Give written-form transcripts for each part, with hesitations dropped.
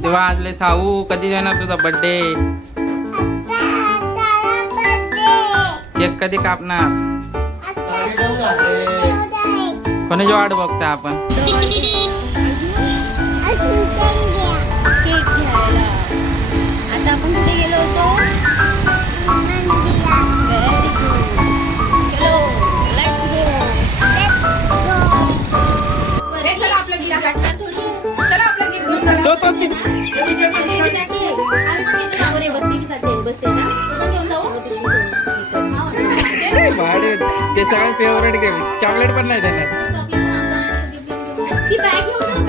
किती वाजले साऊ? कधी देणार तुझा बर्थडे? केक कधी कापणार? कोणाची वाट बघतोय आपण? केक घ्यायला आता आपण कुठे गेलो होतो? Very good. चलो लेट्स गो. चला आपलं गिफ्ट. चला आपलं गिफ्ट. तो किती भाडे ते सगळ्यात फेवरेट गेम. चॉकलेट पण नाही देणार. ती बॅग घेऊन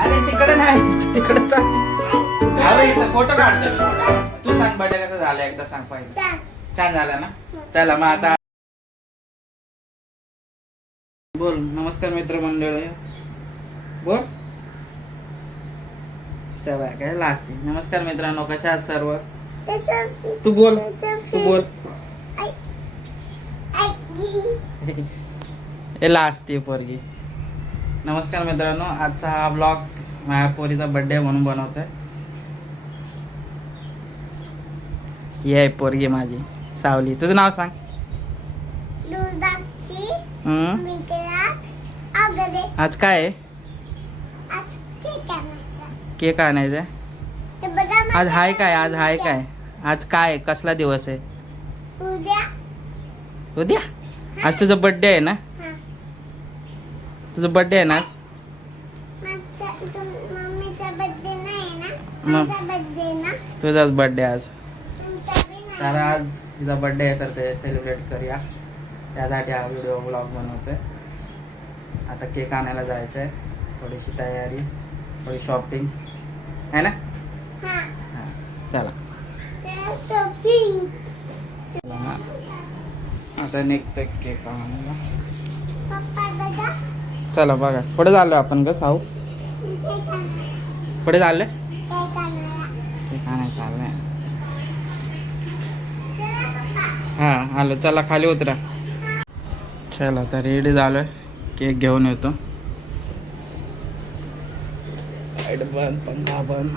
अरे तिकडे नाही, तिकडे फोटो काढतो. तू सांग बर्थडे कसं झालं एकदा सांग पाहिजे. छान झाला ना? चला मग आता बोल. नमस्कार मित्रमंडळी. बोल. त्या काय लास्ट. नमस्कार मित्रांनो, कशा आहात सर्व? तू बोल. तू बोल. हे लास्ट पोरगी. नमस्कार मित्रांनो, आजचा हा ब्लॉग माझ्या पोरीचा बर्थडे म्हणून बनवतोय. ही आहे पोरगी माझी सावली. तुझं नाव सांग. आज काय आहे? केक आणायचा. आज हाय काय? आज हाय काय? आज काय? कसला दिवस आहे? उद्या. आज तुझा बर्थडे आहे ना? तुझा बर्थडे आहे ना आज? तुझाच बर्थडे आज. तर आज तिचा बर्थडे आहे, तर ते सेलिब्रेट करूया. त्यासाठी हा व्हिडिओ ब्लॉग बनवतोय. आता केक आणायला जायचं आहे. थोडीशी तयारी, थोडी शॉपिंग आहे ना? चला. आता निघतोय केक आणायला. चला बघा पुढे चाललोय आपण ग साऊ. पुढे चाललोय केक आणायला चाललंय. हा आलो. चला खाली उतरा. चला आता रेडी झालोय. केक घेऊन येतो. लाईट बंद, पंखा बंद.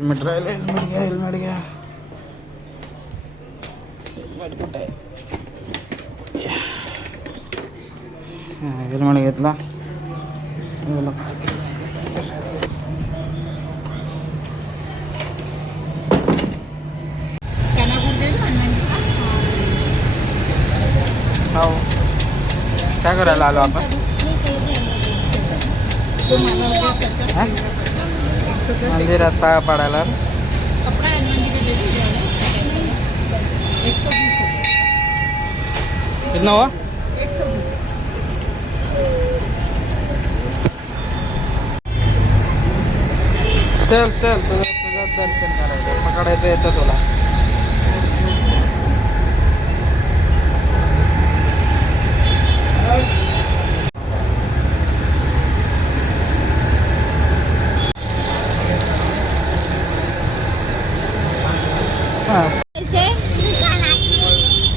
हेल्मेट राहिले. हेल्मेट घ्या. हेल्मेट कुठे आहे? हेल्मेट घेतला. हो काय करायला आलो आपण? मंदिरात पाया पडायला. कितना हुआ? चल चल तुझं दर्शन करायचं. पकडायचं येतं तुला.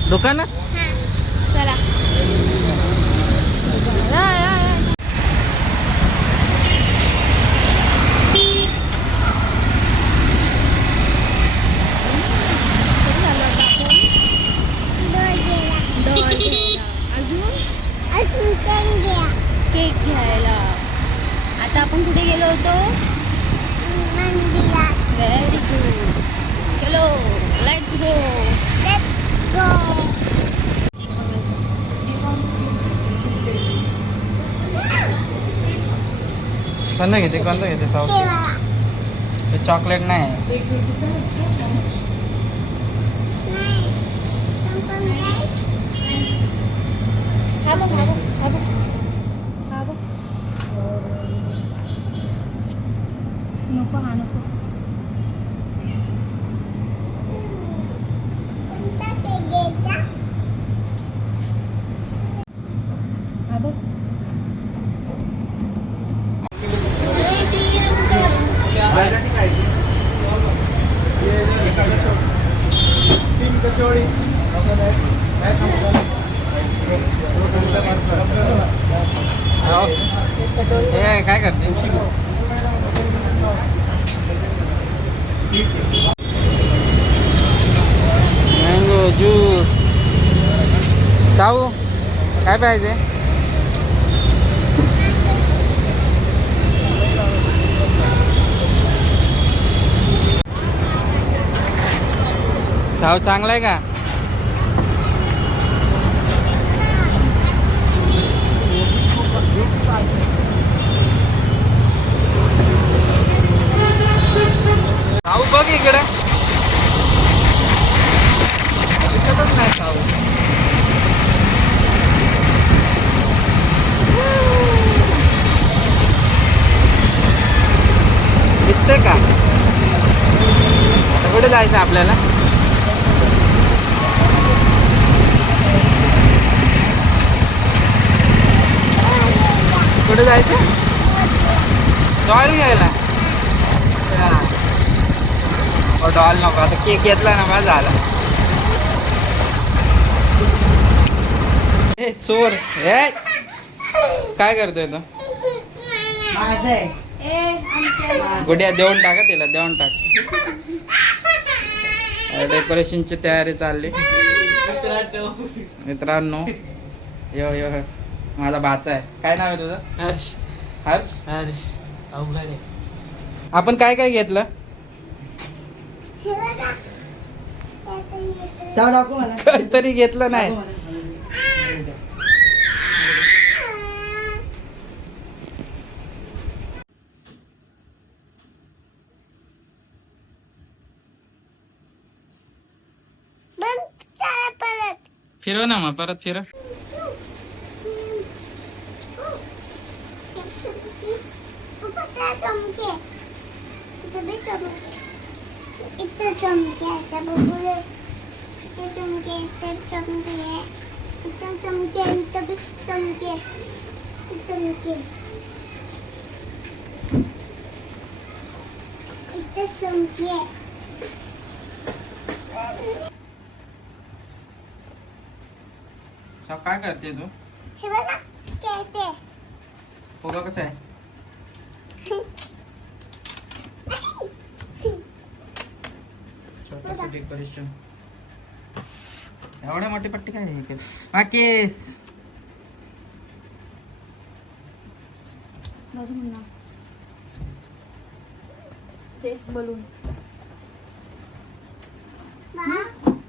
दुकानात. चला. केक घ्यायला आता आपण कुठे गेलो होतो? Very good. चलो लेट्स गो. कोणता घेते साऊथ? ते चॉकलेट नाही. नको हा नको. काय करते मँगो ज्यूस साऊ काय पाहिजे साऊ चांगला आहे का साऊ बघ इकडे दिसतच नाही साऊ दिसतंय का आता कुठे जायचं आपल्याला कुठे जायचं डॉल घ्यायला डॉल नको आता केक घेतला ना माझा झाला ए चोर ए काय करतोय तो गुड्या देऊन टाका तिला देऊन टाक डेकोरेशनची तयारी चालली मित्रांनो यो यो माझा भाचा आहे काय नाव आहे तुझं हर्ष हर्ष हर्ष अवघडे आपण काय काय घेतलं काहीतरी घेतलं नाही फिरव ना मग परत फिरव सब काय करते तू फुगा कसा आहे छोटस डेकोरेशन एवढ्या मोठी पट्टी काय आहे हा केस बाजू म्हणा ते बलून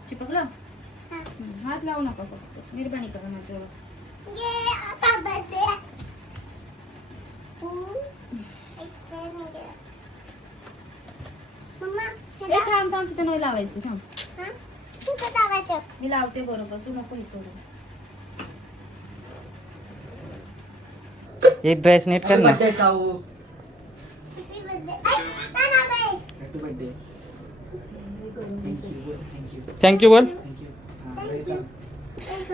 चिपकला हात लावू नका फक्त मेहरबानी करा माझ्यावर थांब थांब तिथं नाही लावायचं थांब मी लावते बरोबर तू नको हे करू एक ड्रेस नीट कर ना थँक्यू बोल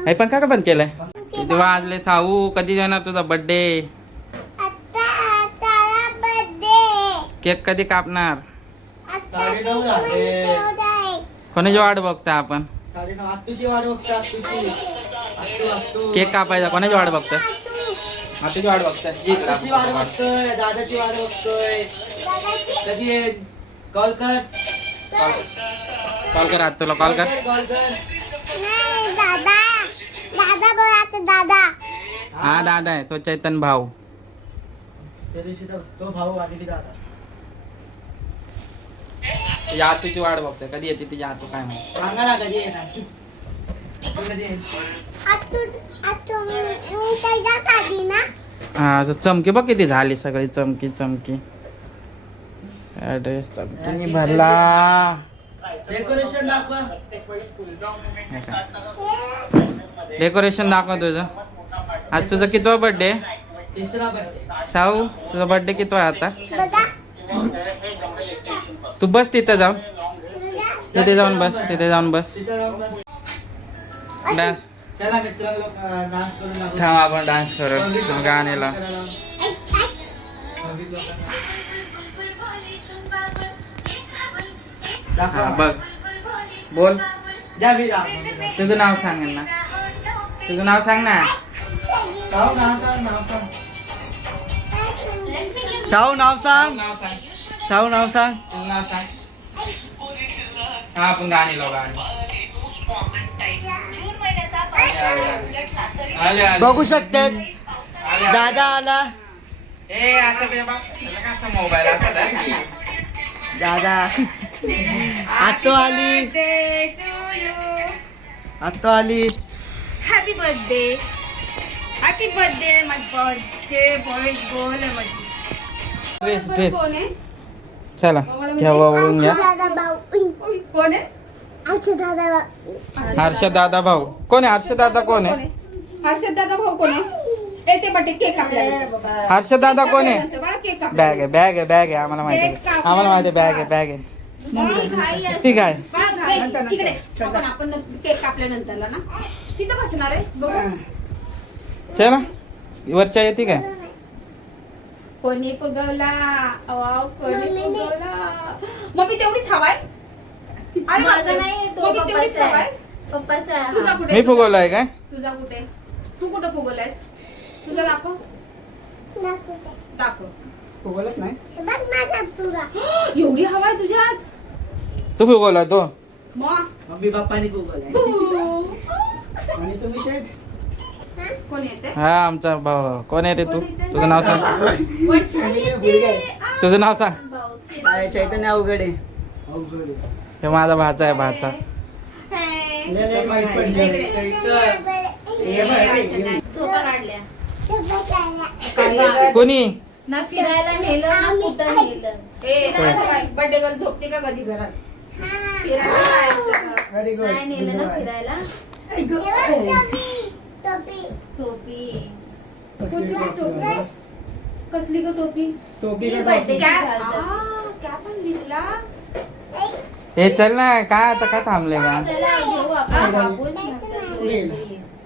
हे पण का बंद केलंय किती वाजले साऊ कधी देणार तुझा बर्थडे केक कधी कापणार कोणाची वाट बघता आपण केक कापायचा कोणाची वाट बघतोय आतूची वाट बघतोय दादाची वाट बघतोय कधी कॉल कर कॉल कर आज तुला कॉल कर हा दादा आहे तो चैतन भाऊ तो भाऊ आणि दादा तुझ्या आतूची वाट बघतोय कधी येते तुझ्या आतू काय माहिती सांगा ना कधी येणार कधी येईल? हा असं चमकी बघ किती झाली सगळी चमकी चमकी ड्रेस चमकीने भरला डेकोरेशन दाखवा डेकोरेशन दाखव तुझं आज तुझा कितवा बर्थडे तिसरा बर्थडे साऊ तुझा बर्थडे कितवा आहे आता तू बस तिथं जाऊन तिथे जाऊन बस तिथे जाऊन बस डान्स चला मित्रांनो डान्स करून दाखवू. थांब आपण डान्स करू गाण्याला दाखवा. हा बघ बोल द्या मी दाखवतो. तुझं नाव सांग ना तुझं नाव सांग ना नाव सांग शाहू नाव सांग. नाव सांग. शाहू नाव सांग. तुझं नाव सांग. हा आपण गाणी लावू गाणी. आले, आले. बघू शकतात आले. दादा आला. ए असं ते बघ त्याला काय असं मोबाईल असं धर की. दादा आतो आली. आतो आली. हॅपी बर्थडे माय बर्थडे बॉय बोल ड्रेस ड्रेस चला घ्या वळून घ्या. कोण आहे हर्षद दादा भाऊ कोण आहे? हर्षद दादा कोण आहे? हर्षद दादा भाऊ कोण आहे? ते बर्थडे केक आपल्याला हर्षद दादा कोण आहे? बाळा केक बॅग आहे बॅग आहे बॅग आहे आम्हाला माहिती आहे. आम्हाला माहिती आहे बॅग आहे बॅग आहे. ती काय इकडे आपण केक कापल्यानंतरला ना तिथं बसणार आहे बघू. चला वरच्या येते काय? कोणी फुगवला वाव कोणी फुगवला. मग मी तेवढीच हवाय. अरे माझा नाही तो मग मी तेवढीच पप्पाचा हवाय. आहे. पप्पाचा आहे, तुझा हा. कुठे? मी फुगवलाय काय? तुझा कुठे? तू कुठं फुगवलायस? तुझा दाखव दाखव. फुगवलंच नाही. एवढी हवा आहे तुझ्यात. तू फुगवलाय तो? मग मम्मी पप्पानी फुगवलाय. आणि तुम्ही शेट कोण येते? हा आमचा भाऊ. कोण आहे रे तू? तुझं नाव सांग. वरच्या येते. तुझं नाव सांग. भाऊची. काय चैतन्य अवघड आहे. अवघड आहे. हे माझा भाचा आहे भाचा. हे. लय माहित पडलं. इकडे. हे बघ. झोपा काढल्या. काय? कोणी? ना फिरायला नेलं ना कुठं नेलं. ए, असं काय? बर्थडे गर्ल झोपते का कधी घरात? फिरायला जायचं का? Very good. नाही नेलं ना फिरायला. टोपी. कुठची टोपी? कसली का टोपी? टोपी ती का birthday टोपी? ची घालतात. क्या पण दिला? हे चल ना काय आता काय थांबले का? चला घेऊ आपण बाबूच नंतर जो येईल.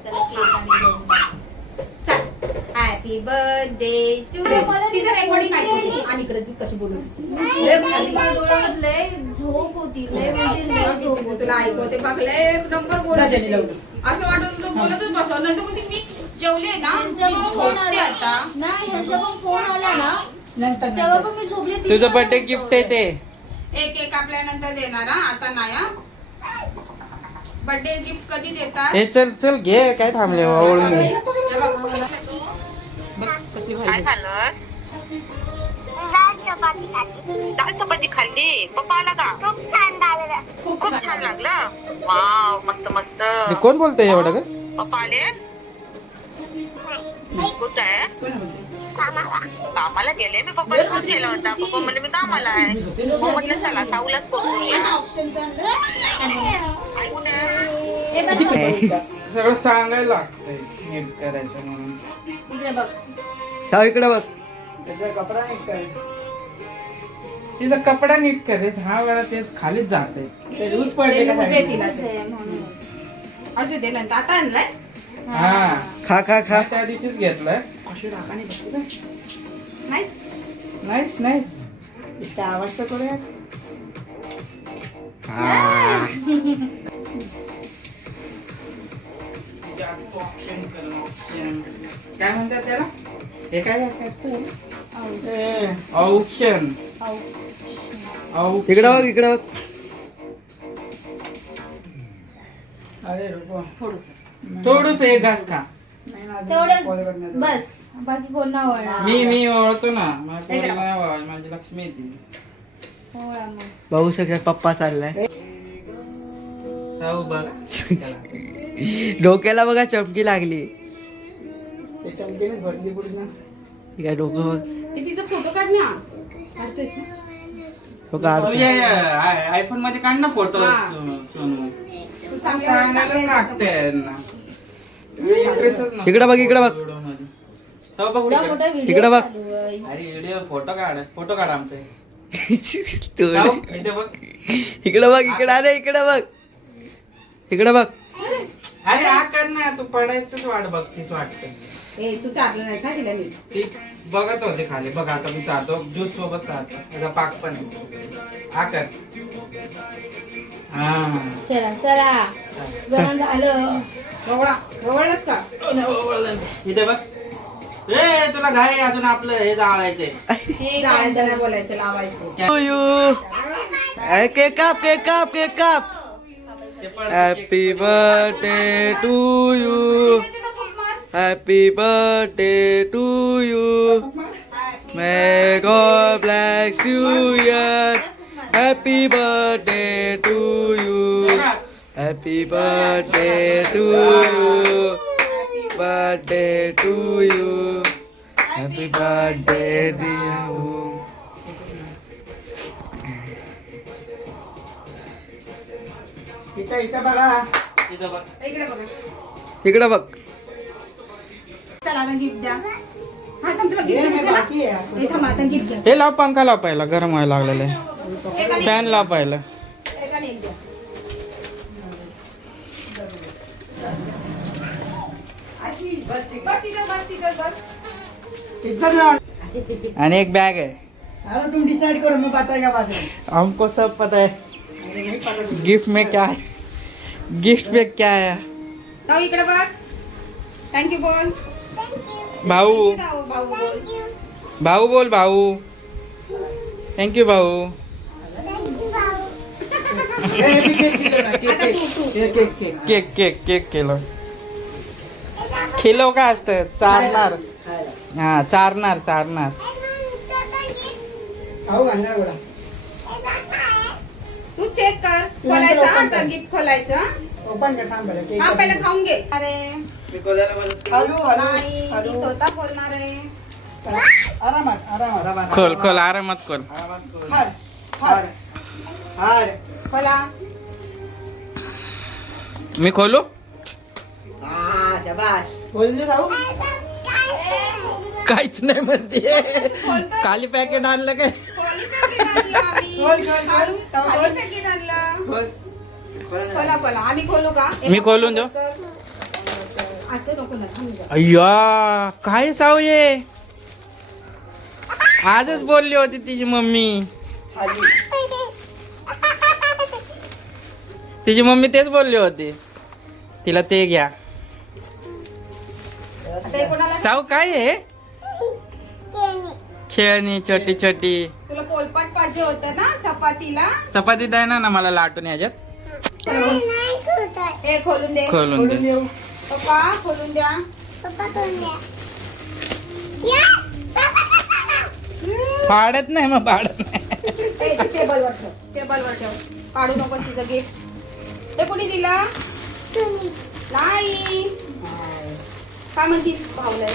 त्याला केक आणि घेऊन टाक. हॅपी बर्थडे टू मला तिचं नाही रेकॉर्डिंग बोलते. ऐकली आणि इकडे ती कशी बोलत होती. लय डोळ्यात लय झोप होती लय म्हणजे लय झोप होती. तुला ऐकवते बघ लय नंबर बोलत राजाने होती. लावलं. असं वाटत होतं बोलतच बसव नाही तर म्हणते मी जेवले ना यांचा मी पण फोन झोपते आला. आता. नाही यांचा पण फोन आला ना नंतर तेव्हा पण मी झोपले. तुझं बर्थडे गिफ्ट आहे ते. एक एक आपल्यानंतर देणार हा, आता नाही. बर्थडे गिफ्ट कधी देतात? हे चल चल घे काय थांबले वळून घे. हे बघ, बघ, कसली भारी. काय खाल्लंस? डाळ चपाती खाल्ली. पप्पा आला का? खूप छान लागलं. वाव मस्त मस्त. हे कोण बोलतंय एवढं ग? पप्पा आले? कुठं आहे? कामाला गेले. मी पप्पाला फोन केला होता. पप्पा म्हणले मी कामाला आहे. मग म्हटलं चला साऊलाच फोन करूया. आई कुठे आहे? सगळं सांगायला लागतंय नीट करायचं म्हणून. इकडे बघ. शाहू इकडे बघ. तिचा कपडा नीट कर रे. हा वेळा तेच खालीच जाते. लूज पडले का लूज आहे काय? तिला. आहे म्हणून. असं दे नंतर आता आणलाय. हा खा खा खा. हा त्या दिवशीच घेतलंय. नाईस. Nice nice. इसका आवाज तो करूया. काय म्हणतात त्याला? हे काय असतं? औक्षण. इकडे बघ इकडे बघ. अरे रुको. थोडस एक घास खा. तेवढं बस बाकी कोण नाही ओळखणार. मी ओळखतो ना. माझ्या पोरीला नाही ओळख. माझी लक्ष्मी येते. ओळख मग. बघू शकता पप्पा चाललाय. साऊ बघ. डोक्याला बघा चमकी लागली. काय डोकं बघ. हे तिचा फोटो काढ ना. काढतेस ना? तो काढ. तुझ्या आयफोन मध्ये काढ ना फोटो हा. सोनू. तू चांगलं सांगायला चांगलं लागतंय ना. इंटरेस्टच नसतो इकडं बघ, इकडं बघ. व्हिडिओमध्ये. साऊ बघ एवढा तिकडं. मोठा व्हिडिओ इकडे बघ. चालू आहे. अरे व्हिडिओ फोटो काढ आमचे. तू- साऊ इथे बघ. इकडे बघ इकडे. अरे इकडे बघ. इकडे बघ. अरे हा कर ना. तू पडायचंच वाट बघतीस वाटतं. ए तू चाललं नाही ना तिला मी. ती बघत होते खाली. बघ आता मी चालतो ज्यूस सोबत चालतो. त्याचा पाक पण आहे. हा कर. हा चला चला गरम झालं. गवळा गवळलास का? इथे बघ. ए तुला घाई अजून आपलं हे जाळायचंय. जायचं नाही बोलायचं लावायचं. टू यू केक काप केक काप केक काप ते पड- happy birthday to you happy birthday to you may God bless you यार happy birthday to you happy birthday to you birthday to you happy birthday dear इथं बघा. इकडे बघा. इकडं बघ चला आता गिफ्ट द्या. हा थांब तुला गिफ्ट थांब आता गिफ्ट द्या. हे लाव पंखा लाव पहिला गरम व्हायला लागलेलं आहे. फॅन लाव पहिला. एकाने एक द्या. बस तिथं बस. आणि एक बॅग है. तुम डिसाइड करो, मैं बताएगा बाद में। हमको सब पता है गिफ्ट में क्या है. गिफ्ट में क्या है. जाऊ इकडे बघ. थँक्यू बोल. भाऊ जाऊ भाऊ बोल. भाऊ बोल भाऊ. थँक्यू भाऊ. केक केक केक केलं. खिलो काय असतं चारणार. हा चारणार. खाऊ घालणार बोला. तू चेक कर. खोलायचं हा, आता गिफ्ट खोलायचं. ओपन कर थांब बरं. हा पहिला खाऊन घे. अरे हॅलो नाही ती स्वतः बोलणार आहे. आरामात. खोल आरामात खोल. हाड. खोला. मी खोलू. बोल दे जाऊ. काहीच नाही म्हणते. खोलतो. खाली पॅकेट आणलं काय. खोली पॅकेट आणलं आम्ही. खोल. खाली पॅकेट आणलं. खोला आम्ही खोलू का. मी खोलून देऊ? असं नको ना थांब जरा. अय्या काय साव ये. आजच बोलली होती तिची मम्मी. तिची मम्मी तेच बोलली होती तिला ते घ्या. आता हे कोणाला. साव काय आहे. खेळणी छोटी छोटी. तुला पोलपाट पाहिजे होतं ना चपातीला. चपाती द्या ना मला लाटून याच्यात. हे खोलून दे. खोलून दे. पप्पा खोलून द्या. पाडत नाही मग पाडत नाही. टेबलवर ठेव. काढू नको तिचं गिफ्ट. हे कोणी दिलं. नाही काय म्हणतील भाऊला.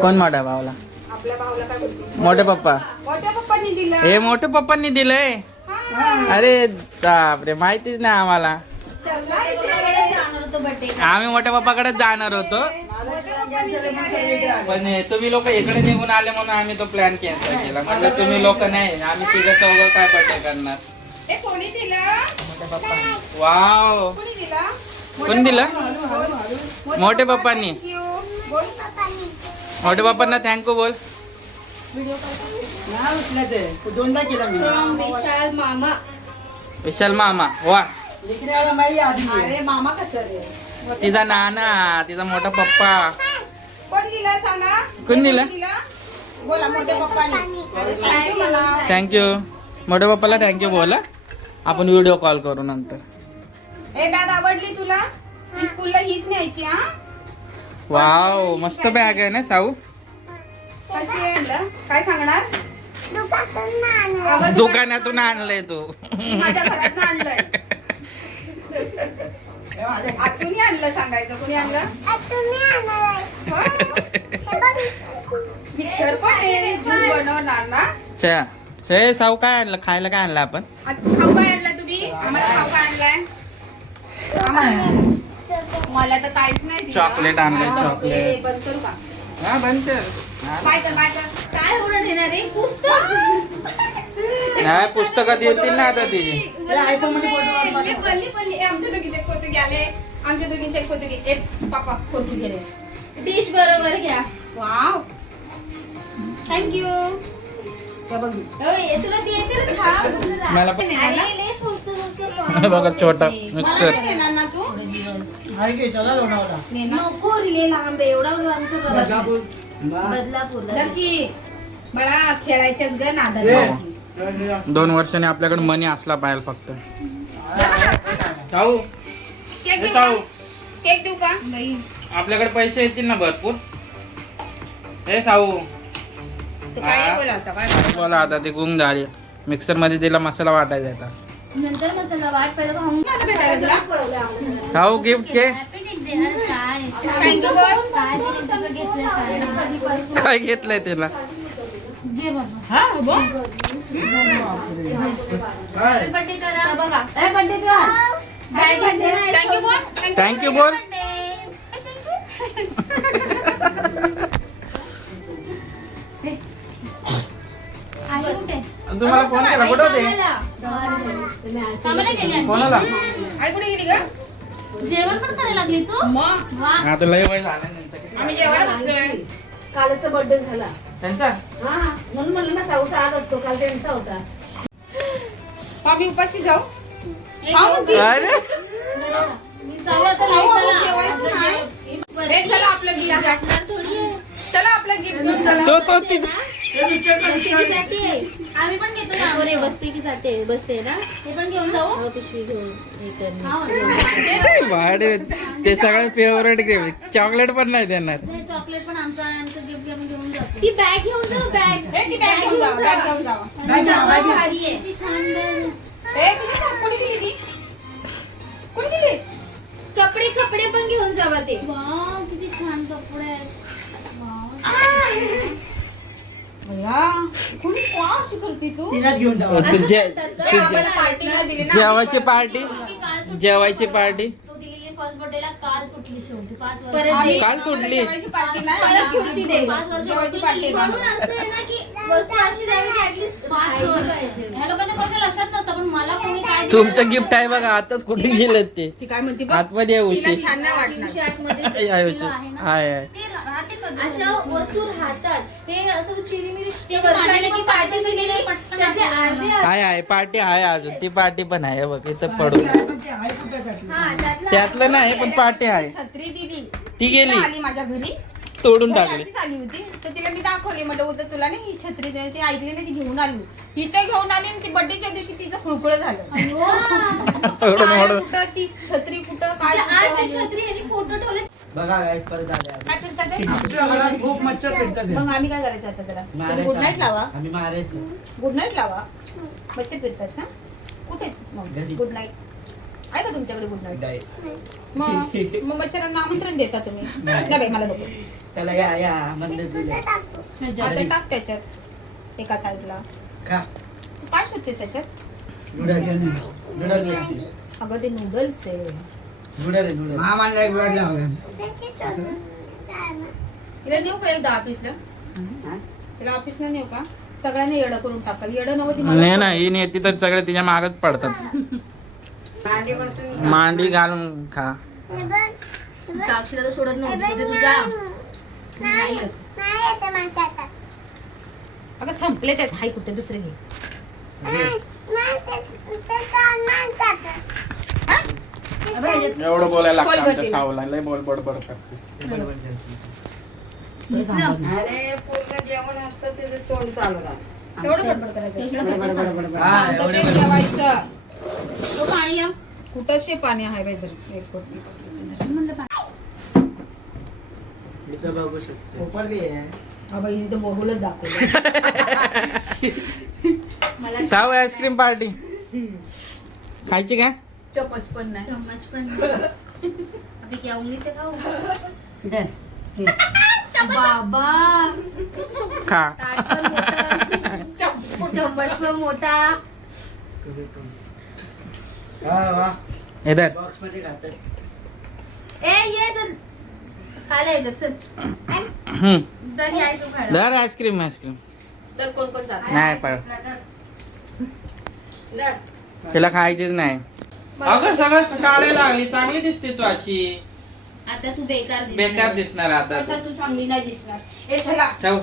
कोण मोठा भावला. आपल्या भाऊला काय बोलतील. मोठे पप्पा. मोठ्या पप्पांनी दिलं. हे मोठे पप्पांनी दिलंय. हा. अरे बापरे माहितीच नाही आम्हाला. जाणार होतो बर्थडे आम्ही मोठ्या पप्पाकडे जाणार होतो मोठ्या पप्पांनी दिलं हे. पण तुम्ही लोक इकडे निघून आले म्हणून आम्ही तो प्लॅन कॅन्सल केला. म्हटलं तुम्ही लोक नाही आम्ही तिघं चौघं काय बर्थडे करणार. हे कोणी दिलं. वाव. कोणी दिलं. कोणी दिलं? मोठे पप्पांनी. Thank you. बोल. मोठे पप्पांना थँक्यू बोल. नाव उचलं ते दोनदा केला मी. विशाल मामा विशाल मामा वा. लेकिन याला माहिती आधी अरे मामा कसं रे. तिचा नाना तिचा मोठा पप्पा. कोण दिलं सांगा. कोण दिलं? बोला मोठ्या पप्पानी. थँक्यू म्हणा. थँक्यू. मोठ्या पप्पाला थँक्यू बोला. आपण व्हिडिओ कॉल करू नंतर. हे बॅग आवडली तुला. ही स्कूलला हीच न्यायची हा. वाव मस्त बॅग आहे ना साऊ. कशी आहे. काय सांगणार. अगं, दुकानातून आणलंय तू. माझ्या घरात आणलंय. आतून आणलं सांगायचं. कोणी आणलं. मिक्सर पण आहे. ज्यूस बनवणार ना. चे साऊ काय आणलं खायला काय आणलं आपण. आज खाऊ काय आणलं तुम्ही. आम्हाला खाऊ काय आणलंय. मला तर काहीच नाही दिलं. चॉकलेट आणलंय, हा, चॉकलेट. हे बंद करू का. हा बंद कर. काय कर. काय एवढं देणार आहे पुस्तक नाही पुस्तकात येतील ना आता तिची. पल्ली आमच्या दोघीचे कोते आले. आमच्या दोघींचे कोते ए पापा कोणती गेले. डिश बरोबर घ्या वाव थँक्यू. तुला ते येते ना खा. मला पण अरे, लय स्वस्त स्वस्त हे बघा छोटा मला मिक्सर. नाही देणार ना तू. दिवस आहे की चला लोणावळा. नको रिले लांब आहे, एवढा लांबचं बघा करत बोल. बदलापूरला की मला खेळायच्याच ग नादाला. 2 वर्षांनी आपल्याकडे मनी असला पाहिजे फक्त. साऊ केक हे देऊ साऊ का? केक देऊ का बाई? आपल्याकडे पैसे येतील ना भरपूर. हे साऊ तू काय बोलावता काय बोला आता ते गुंग झाली. मिक्सर मध्ये तिला मसाला वाटायचा आता. नंतर मसाला वाट पहिलं खाऊन मला भेटायला तुला? साऊ गिफ्ट के थँक्यू बोल. काय घेतलंय तिला? हा बोल. बर्थडे करा बघा बर्थडे कर थँक्यू बोल. थँक्यू बोल. तुम्हाला फोन केला कुठं होते? कोणाला? आई कुठे गेली ग? जेवण पण करायला लागली तू मग आता लय वय झालं नंतर. आम्ही जेवायला बसलोय. कालचा बर्थडे झाला त्यांचा हा म्हणून म्हणलं ना साऊचा आज असतो काल त्यांचा होता. आम्ही उपाशी जाऊ. अरे हे चला आपलं गिफ्ट. चला आपलं गिफ्ट घेऊन चला. तो तिचा आम्ही पण घेतो ना रे बसते की जाते बसते ना हे पण घेऊन जाऊ पिशवी घेऊन भाडे ते सगळ्यात फेवरेट गिफ्ट. चॉकलेट पण नाही देणार. चॉकलेट पण आमचं गिफ्ट आम्ही घेऊन जातो ती बॅग घेऊन जाऊ बॅग. हे ती बॅग घेऊन जावा. बॅग घेऊन जावा. भारी आहे. किती छान bag. हे तिची कोणी दिली ती? कोणी दिली? कपडे कपडे पण घेऊन जावा ते. वाव किती छान कपडे आहेत वाव. भैया, कोणी का अशी करते तू? तिलाच घेऊन जाऊ. हे आम्हाला पार्टी नाही दिली ना. जेवायची पार्टी काल तुटली. जेवायची पार्टी तू दिलेली फर्स्ट बर्थडेला काल तुटली शेवटी 5 परत वर्ष आम्ही- काल आम्हाला तुटली. जेवायची पार्टी नाही. परत पुढची दे. 5 जेवायची पार्टी वर्ष म्हणून असं आहे ना की वस्तू अशी द्यावी की ऍटलीस्ट 5 वर्ष ह्या लोकांच्या कोणत्या लक्षात नसतं पण मला कोणी काय तुमचं गिफ्ट आहे बघा. आताच कुठे गेलं ते ती काय म्हणते बघ? आतमध्ये आहे तिला उशी. छान नाही वाटणार. आतमध्ये आहे उशी. हाय हाय. ते राहते कधी अशा वस्तू राहतात. हे असं चिरीमिरी ते माझ्याला की पार्टी दिलेली पटकन त्यातले अर्धे हाय हाय पार्टी आहे अजून. ती पार्टी पण आहे बघ इथं पडून. हा त्यातलं नाही पण पार्टी आहे. छत्री दिली. ती गेली. इकडं आली माझ्या घरी. तोडून घरी टाकली. अशीच आली होती तर तिला मी दाखवली. म्हटलं उद्या तुला नाही ही छत्री दे. ती ऐकली नाही. ती घेऊन आली. इथे घेऊन आली आणि ती बर्थडेच्या दिवशी तिचं खुळखुळ झालं. तोडून गाड्या मोडून. कुठं ती छत्री कुठं काय आज कुठं? ती छत्री ह्यानी फोटो ठेवले. बघा guys, परत आले आम्ही. काय फिरतात ते? आमच्या घरात खूप मच्छर फिरतात हे. मग आम्ही काय करायचं आता त्याला? मारायचं. गुड नाईट लावा. आम्ही मारायचं. गुड नाईट लावा. बच्चे फिरतात ना कुठे घरी. गुड नाईट आहे का तुमच्याकडे गुड नाईट? नाही. मग मच्छरांना आमंत्रण देता तुम्ही? नाही. नाही बाई, मला नको. त्याला या म्हणलं तुला. आता टाक त्याच्यात एका साईडला. खा. तू काय शोधते त्याच्यात? नूडल अगं ते नूडल्स आहे. तिला नेऊ का एकदा ऑफिसला? तिला ऑफिसला नेऊ का? सगळ्यांनी येडं करून टाकाल. येडं नव्हती नाही ना ही नेती तर सगळे तिच्या मागच पडतात. मांडी घालून खा. साक्षीला तर सोडत नव्हती तुझा. अगं संपले त्यात. हाय कुठे दुसरे घे. हा? अबे, ह्याच्यात एवढं बोलायला लागतं बोल आमच्या गं सावला. लय बोल बडबड करते. तेवढं बडबड करायचं. हा, शांततेत एवढे जेवायचं. तो पाणी या कुठं शे पाणी आहे बाई जरा. एक पोट. इथं बघू शकतो. उपरली आहे. हा बाई इथं बोलूनच दाखवलं. साव आईस्क्रीम पार्टी खायची का? चमच पण नाही. चम्मच पण अभी क्या उंगली से खाऊ बाबा खा. ताट पण मोठं चम्मच पण मोठा वा इधर बॉक्स मध्ये खातात. ए ये तर खायला यायचं चल हम्म. दर यायचो खायला धर आईस्क्रीम आईस्क्रीम तर कोण कोण जात नाही पाय तिला खायचीच नाही. अगं सगळं काढायला लागली. चांगली दिसते तू अशी. आता तू बेकार बेकार दिसणार आता आता तू चांगली नाही दिसणार. ए चला ठेव.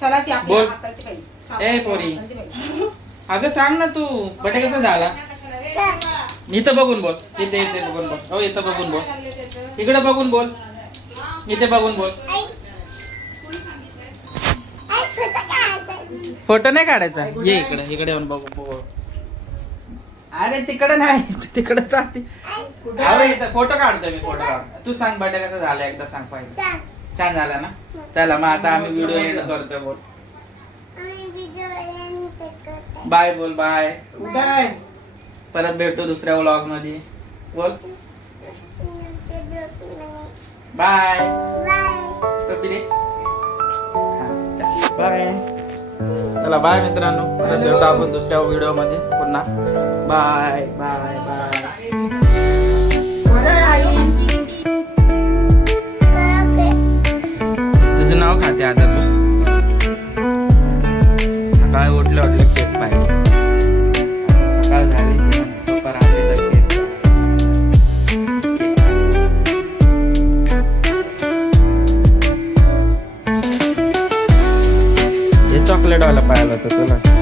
चला ती आपली बोल. हाकलते बाई. ए, पोरी. हाकलते बाई. अगं सांग ना तू बर्थडे कसा झाला? कशाला रे? चला. इथं बघून बोल. इथे इथे बघून बोल. हो इथं बघून बोल. लागले त्याचं. इकडे बघून बोल. इथे बघून बोल. कोणी सांगितलं? फोटो नाही काढायचा ये इकडे इकडे येऊन बघू बघू अरे तिकडे नाही तिकडे जाते अरे इथं फोटो काढतोय मी फोटो काढ तू सांग बर्थडे कसा झाला एकदा सांग पाहिजे छान झाला ना चला मग आता आम्ही व्हिडिओ एंड करतोय बोल बाय बोल बाय कुठे परत भेटतो दुसऱ्या व्लॉग मध्ये बोल बाय बाय चला बाय मित्रांनो परत भेटतो आपण दुसऱ्या व्हिडिओ मध्ये पुन्हा बाय बाय बाय तुझं नाव खाते आता तू सकाळी उठले केक पाहिजे सकाळ झाली की पप्पा राहिले तर केक हे चॉकलेट वाला पाहिलं होतं तुला